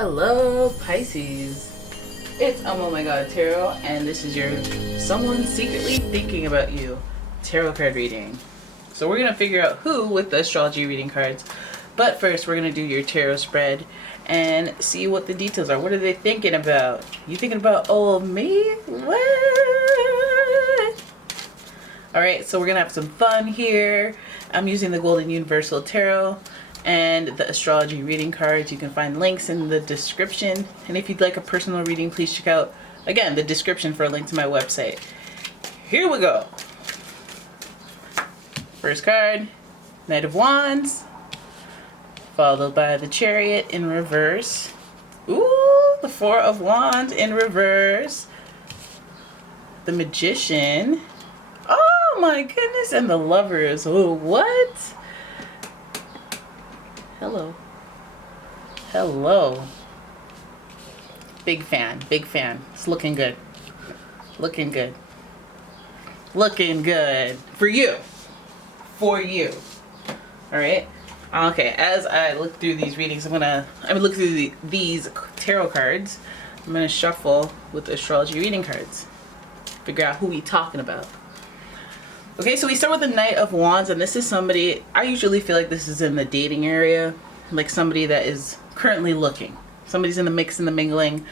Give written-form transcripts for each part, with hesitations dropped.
Hello, Pisces. It's umomgtarot, and this is your someone secretly thinking about you tarot card reading. So we're going to figure out who with the astrology reading cards. But first, we're going to do your tarot spread and see what the details are. What are they thinking about? You thinking about, oh, me? What? Alright, so we're going to have some fun here. I'm using the Golden Universal Tarot and the astrology reading cards. You can find links in the description, and if you'd like a personal reading, please check out again the description for a link to my website. Here we go. First card, Knight of Wands, followed by the Chariot in reverse. Ooh, the Four of Wands in reverse, the Magician, oh my goodness, and the Lovers. Oh, what? Hello. Hello. Big fan. Big fan. It's looking good. Looking good. Looking good. For you. For you. Alright? Okay, as I look through these readings, I'm gonna look through these tarot cards. I'm gonna shuffle with the astrology reading cards. Figure out who we talking about. Okay, so we start with the Knight of Wands, and this is somebody, I usually feel like this is in the dating area, like somebody that is currently looking. Somebody's in the mix, in the mingling.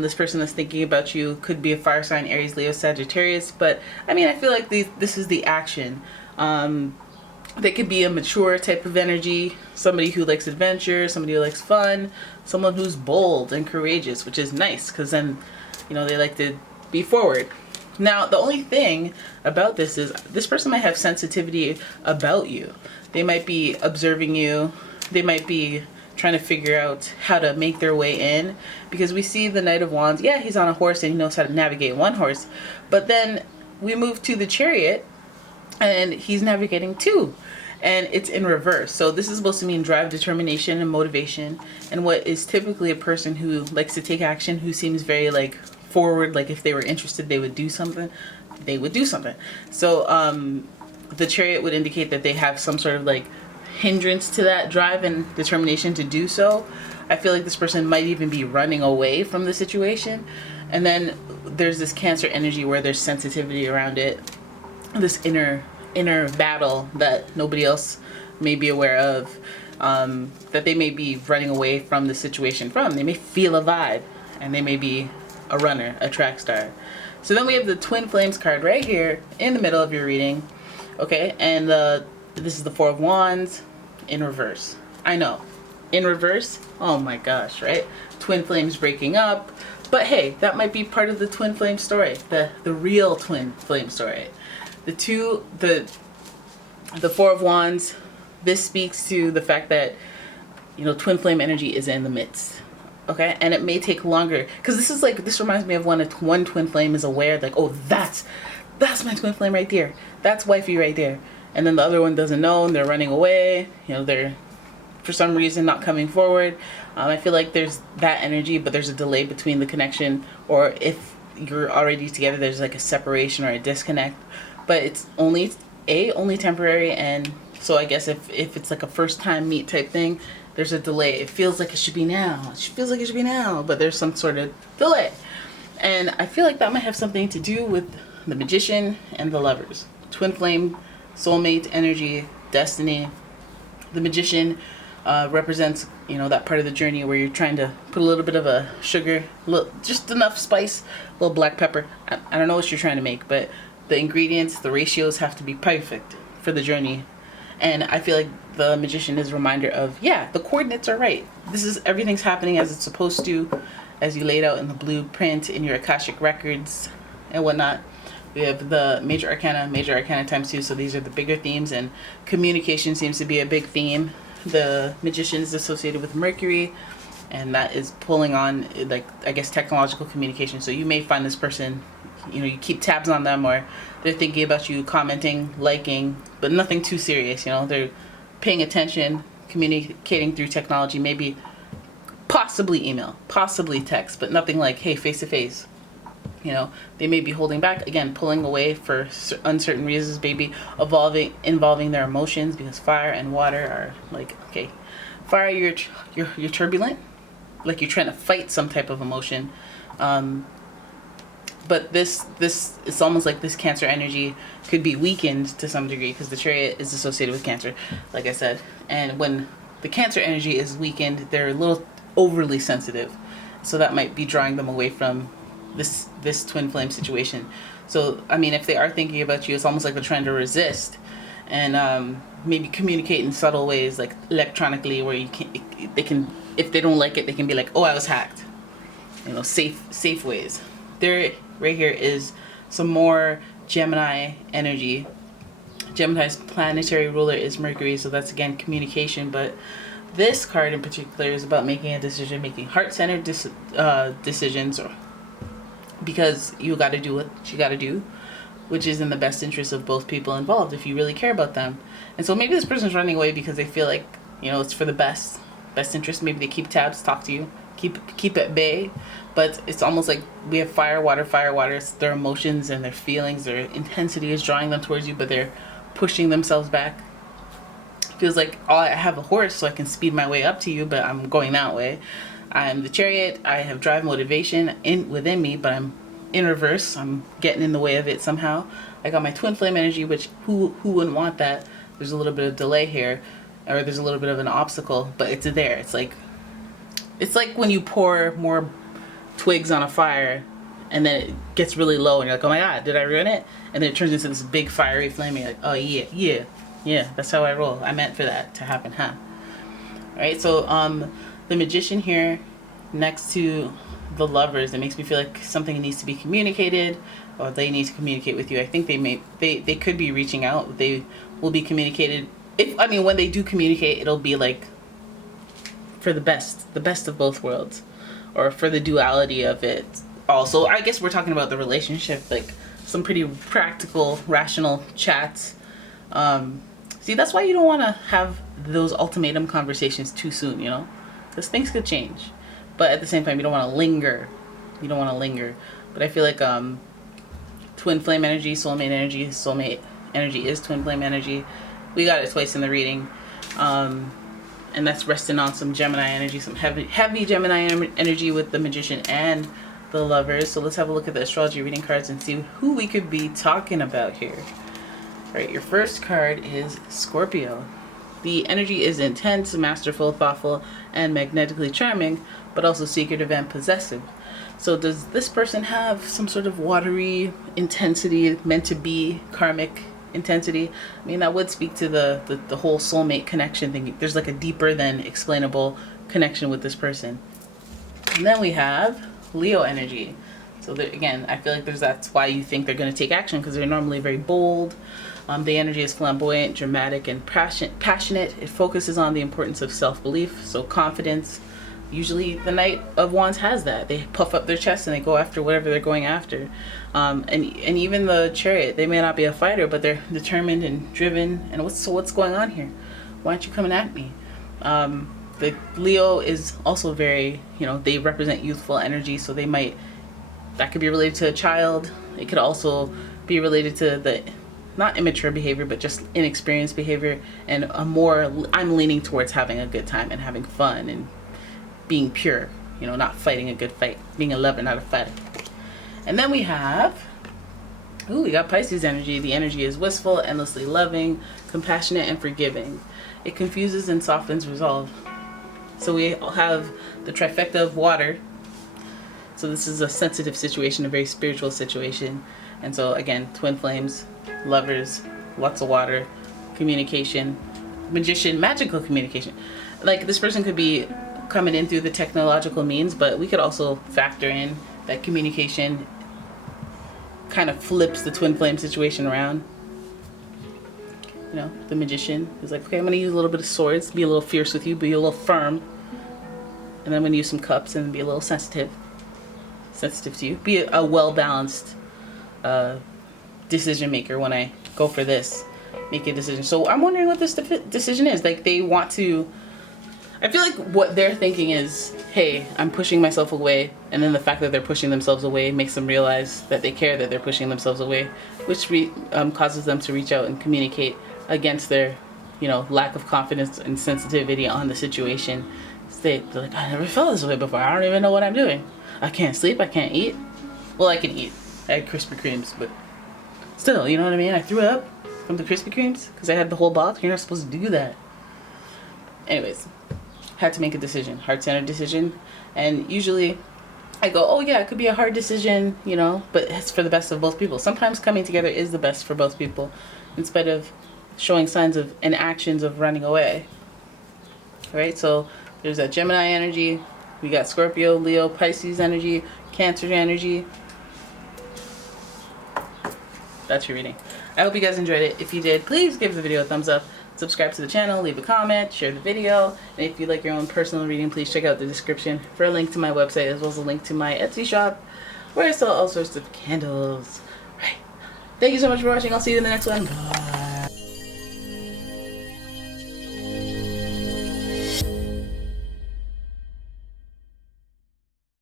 This person that's thinking about you could be a fire sign, Aries, Leo, Sagittarius, but I mean, I feel like this is the action. They could be a mature type of energy, somebody who likes adventure, somebody who likes fun, someone who's bold and courageous, which is nice, because then, you know, they like to be forward. Now, the only thing about this is this person might have sensitivity about you. They might be observing you. They might be trying to figure out how to make their way in, because we see the Knight of Wands. Yeah, he's on a horse and he knows how to navigate one horse. But then we move to the Chariot and he's navigating two. And it's in reverse. So this is supposed to mean drive, determination, and motivation. And what is typically a person who likes to take action, who seems very like forward, like if they were interested they would do something, they would do something. So the Chariot would indicate that they have some sort of like hindrance to that drive and determination to do so. I feel like this person might even be running away from the situation. And then there's this Cancer energy where there's sensitivity around it, this inner battle that nobody else may be aware of, that they may be running away from the situation from. They may feel a vibe and they may be a runner, a track star. So then we have the Twin Flames card right here in the middle of your reading. Okay, and this is the Four of Wands in reverse. I know, in reverse, oh my gosh, right? Twin flames breaking up. But hey, that might be part of the twin flame story, the real twin flame story. The Four of Wands, this speaks to the fact that, you know, twin flame energy is in the midst. Okay, and it may take longer, because this reminds me of when one twin flame is aware, like, oh, that's my twin flame right there, that's wifey right there, and then the other one doesn't know and they're running away, you know, they're for some reason not coming forward. I feel like there's that energy, but there's a delay between the connection, or if you're already together there's like a separation or a disconnect, but it's only temporary. And so I guess if it's like a first time meet type thing, there's a delay. It feels like it should be now. It feels like it should be now, but there's some sort of delay. And I feel like that might have something to do with the Magician and the Lovers. Twin flame, soulmate energy, destiny. The Magician represents, you know, that part of the journey where you're trying to put a little bit of a sugar, just enough spice, a little black pepper. I don't know what you're trying to make, but the ingredients, the ratios have to be perfect for the journey. And I feel like the Magician is a reminder of, yeah, the coordinates are right. Everything's happening as it's supposed to, as you laid out in the blueprint, in your Akashic records and whatnot. We have the major arcana times 2. So these are the bigger themes, and communication seems to be a big theme. The Magician is associated with Mercury, and that is pulling on, like, I guess, technological communication. So you may find this person, you know, you keep tabs on them, or they're thinking about you, commenting, liking, but nothing too serious. You know, they're paying attention, communicating through technology, maybe possibly email, possibly text, but nothing like, hey, face to face. You know, they may be holding back, again, pulling away for uncertain reasons, maybe involving their emotions, because fire and water are like, okay, fire, you're turbulent, like you're trying to fight some type of emotion. But this it's almost like this Cancer energy could be weakened to some degree, because the Chariot is associated with Cancer, like I said. And when the Cancer energy is weakened, they're a little overly sensitive, so that might be drawing them away from this twin flame situation. So I mean, if they are thinking about you, it's almost like they're trying to resist, and maybe communicate in subtle ways, like electronically, where they can, if they don't like it, they can be like, oh, I was hacked, you know, safe ways. There, right here is some more Gemini energy. Gemini's planetary ruler is Mercury, so that's again communication. But this card in particular is about making a decision, making heart-centered decisions, or because you got to do what you got to do, which is in the best interest of both people involved if you really care about them. And so maybe this person's running away because they feel like, you know, it's for the best interest. Maybe they keep tabs, talk to you, keep at bay. But it's almost like we have fire, water. It's their emotions and their feelings, their intensity is drawing them towards you, but they're pushing themselves back. Feels like, oh, I have a horse, so I can speed my way up to you, but I'm going that way. I'm the Chariot. I have drive, motivation within me, but I'm in reverse. I'm getting in the way of it somehow. I got my twin flame energy, which who wouldn't want that? There's a little bit of delay here, or there's a little bit of an obstacle, but it's there. It's like when you pour more twigs on a fire and then it gets really low and you're like, oh my god, did I ruin it? And then it turns into this big fiery flame. You're like, oh yeah, that's how I roll. I meant for that to happen, huh? Alright, so the Magician here next to the Lovers, it makes me feel like something needs to be communicated, or they need to communicate with you. I think they could be reaching out. They will be communicated. When they do communicate, it'll be like for the best of both worlds, or for the duality of it. Also, I guess we're talking about the relationship, like some pretty practical, rational chats. See, that's why you don't want to have those ultimatum conversations too soon, you know, because things could change. But at the same time, you don't want to linger. But I feel like twin flame energy, soulmate energy is twin flame energy. We got it twice in the reading. And that's resting on some Gemini energy, some heavy Gemini energy with the Magician and the Lovers. So let's have a look at the astrology reading cards and see who we could be talking about here. All right, your first card is Scorpio. The energy is intense, masterful, thoughtful, and magnetically charming, but also secretive and possessive. So does this person have some sort of watery intensity, meant to be karmic intensity? I mean, that would speak to the whole soulmate connection thing. There's like a deeper than explainable connection with this person. And then we have Leo energy. So again, I feel like that's why you think they're going to take action, because they're normally very bold. The energy is flamboyant, dramatic, and passionate. It focuses on the importance of self-belief, so confidence. Usually the Knight of Wands has that. They puff up their chest and they go after whatever they're going after. And even the Chariot, they may not be a fighter, but they're determined and driven. And what's going on here? Why aren't you coming at me? The Leo is also very, they represent youthful energy, so that could be related to a child. It could also be related to the not immature behavior, but just inexperienced behavior, and I'm leaning towards having a good time and having fun and being pure, not fighting a good fight, being a lover, not a fighter. And then we got Pisces energy. The energy is wistful, endlessly loving, compassionate, and forgiving. It confuses and softens resolve. So we have the trifecta of water. So this is a sensitive situation, a very spiritual situation. And so again, twin flames, Lovers, lots of water, communication, Magician, magical communication. Like, this person could be coming in through the technological means, but we could also factor in that communication kind of flips the twin flame situation around. The Magician is like, okay, I'm going to use a little bit of swords, be a little fierce with you, be a little firm. And then I'm going to use some cups and be a little sensitive to you. Be a well-balanced decision maker when I go for this, make a decision. So I'm wondering what this decision is. Like, they want to, I feel like what they're thinking is, hey, I'm pushing myself away, and then the fact that they're pushing themselves away makes them realize that they care that they're pushing themselves away, which causes them to reach out and communicate against their lack of confidence and sensitivity on the situation. state. They're like, I never felt this way before. I don't even know what I'm doing. I can't sleep. I can't eat. Well, I can eat. I had Krispy Kremes, but still, you know what I mean? I threw up from the Krispy Kremes because I had the whole box. You're not supposed to do that. Anyways, had to make a decision, heart-centered decision. And usually I go, oh yeah, it could be a hard decision, you know, but it's for the best of both people. Sometimes coming together is the best for both people instead of showing signs of and actions of running away. Right? So there's that Gemini energy. We got Scorpio, Leo, Pisces energy, Cancer energy. That's your reading. I hope you guys enjoyed it. If you did, please give the video a thumbs up. Subscribe to the channel, leave a comment, share the video. And if you'd like your own personal reading, please check out the description for a link to my website as well as a link to my Etsy shop where I sell all sorts of candles. Right. Thank you so much for watching. I'll see you in the next one. Bye.